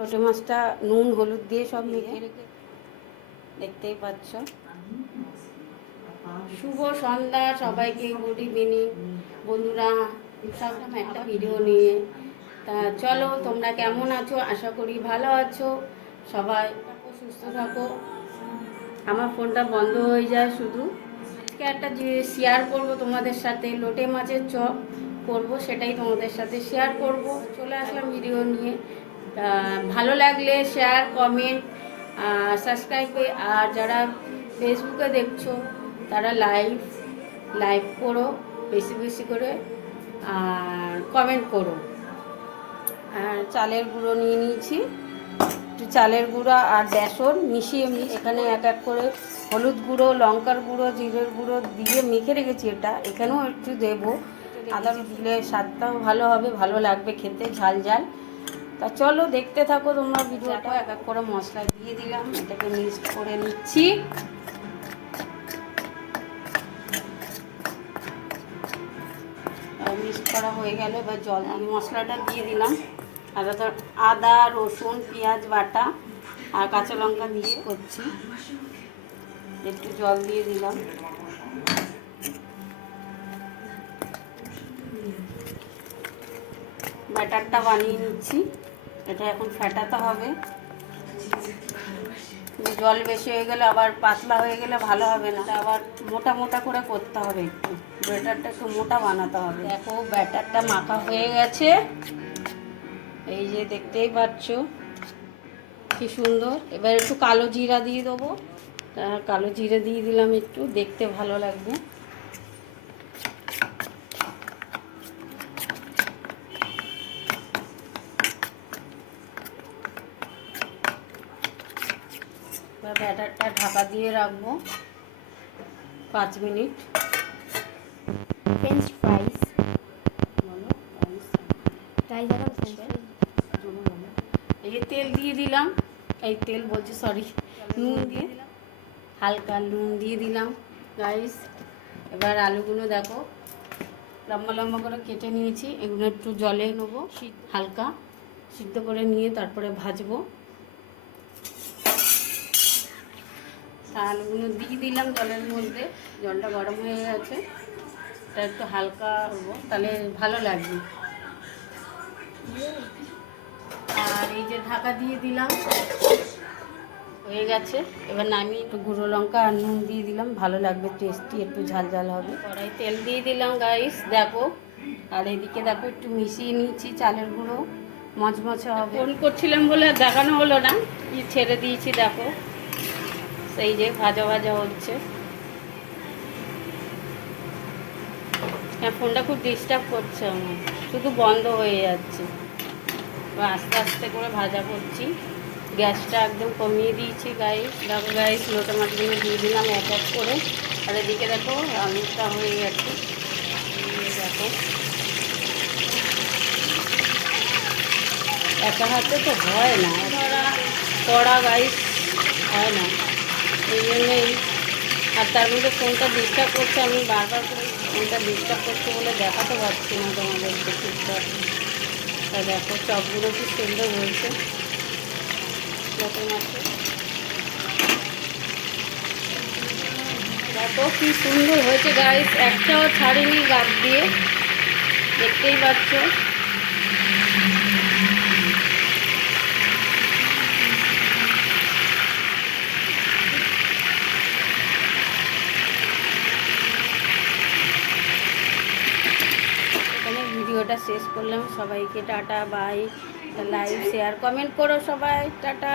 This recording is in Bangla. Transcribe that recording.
লোটে মাছটা নুন হলুদ দিয়ে সব মেখে রেখে দেখতেই পাচ্ছ। শুভ সন্ধ্যা সবাইকে, গুড ইভিনিং বন্ধুরা। সবরকম একটা ভিডিও নিয়ে তা চলো, তোমরা কেমন আছো? আশা করি ভালো আছো সবাই, সুস্থ থাকো। আমার ফোনটা বন্ধ হয়ে যায় শুধু। আজকে একটা যে শেয়ার করবো তোমাদের সাথে, লোটে মাছের চপ করবো, সেটাই তোমাদের সাথে শেয়ার করব। চলে আসলাম ভিডিও নিয়ে। ভালো লাগলে শেয়ার, কমেন্ট, সাবস্ক্রাইব, আর যারা ফেসবুকে দেখছো তারা লাইভ করো বেশি বেশি করে, আর কমেন্ট করো। আর চালের গুঁড়ো নিয়ে নিয়েছি, একটু চালের গুঁড়ো আর বেসন মিশিয়ে এখানে এক এক করে হলুদ গুঁড়ো, লঙ্কার গুঁড়ো, জিরের গুঁড়ো দিয়ে মেখে রেখেছি। এখানেও একটু দেবো, আদা দিলে স্বাদটাও ভালো হবে, ভালো লাগবে খেতে, ঝাল ঝাল। তা চলো দেখতে থাকো তোমরা ভিডিওটা। এক এক করে মশলা দিয়ে দিলাম, এটাকে মিক্স করে নিচ্ছি। মিক্স করা হয়ে গেল, এবার জল মশলাটা দিয়ে দিলাম। আদা রসুন পেঁয়াজ বাটা আর কাঁচা লঙ্কা দিয়ে করছি, একটু জল দিয়ে দিলাম। ব্যাটারটা বানিয়ে নিচ্ছি, এটা এখন ফেটাতে হবে। জল বেশি হয়ে গেলে আবার পাতলা হয়ে গেলে ভালো হবে না, আবার মোটা মোটা করে করতে হবে, একটু ব্যাটারটা একটু মোটা বানাতে হবে। দেখো ব্যাটারটা মাখা হয়ে গেছে, এই যে দেখতেই পাচ্ছ কি সুন্দর। এবার একটু কালো জিরা দিয়ে দেবো, কালো জিরা দিয়ে দিলাম, একটু দেখতে ভালো লাগবে। এবার ব্যাটারটা ঢাকা দিয়ে রাখবো 5 মিনিট। ফ্রেঞ্চ ফ্রাইস বলো এই যে তেল দিয়ে দিলাম, এই তেল বলছি সরি, নুন দিয়ে হালকা নুন দিয়ে দিলাম গাইস। এবার আলুগুলো দেখো লম্বা লম্বা করে কেটে নিয়েছি, এগুলো একটু জলে নেবো, হালকা সিদ্ধ করে নিয়ে তারপরে ভাজবো। আলুগুলো দিয়ে দিলাম জলের মধ্যে, জলটা গরম হয়ে গেছে, এটা একটু হালকা করবো তাহলে ভালো লাগবে। আর এই যে ঢাকা দিয়ে দিলাম, হয়ে গেছে। এবার নামিয়ে একটু গুঁড়ো লঙ্কা আর নুন দিয়ে দিলাম, ভালো লাগবে, টেস্টি, একটু ঝাল ঝাল হবে। কড়াই তেল দিয়ে দিলাম গাইস দেখো, আর এদিকে দেখো একটু মিশিয়ে নিচ্ছি চালের গুঁড়ো, মচমচে হবে। ফোন করছিলাম বলে দেখানো হলো না, ছেড়ে দিয়েছি দেখো, সেই যে ভাজা ভাজা হচ্ছে। ফোনটা খুব ডিস্টার্ব করছে আমার, শুধু বন্ধ হয়ে যাচ্ছে। আস্তে আস্তে করে ভাজা করছি, গ্যাসটা একদম কমিয়ে দিয়েছি গাইস। দেখো গাইস লোটে মাছগুলো দিয়ে দিলাম এক এক করে, আর এদিকে দেখো আলুটা হয়ে গেছে। দেখো একা হাতে তো হয় না, কড়া গাইস হয় না, এই জন্যই। আর তার মধ্যে ফোনটা ডিস্টার্ব করছে, আমি বারবার করে ফোনটা ডিস্টার্ব করছে বলে দেখাতে পারছি না তোমাদেরকে ঠিকঠাক। তা দেখো চপগুলো কি সুন্দর হয়েছে লোটে মাছের, দেখো কি সুন্দর হয়েছে গাইস, একটাও ছাড়িনি গাছ দিয়ে, দেখতেই পাচ্ছ। এখানে ভিডিওটা শেষ করলাম, সবাইকে tata bye, like share comment করো সবাই, টাটা।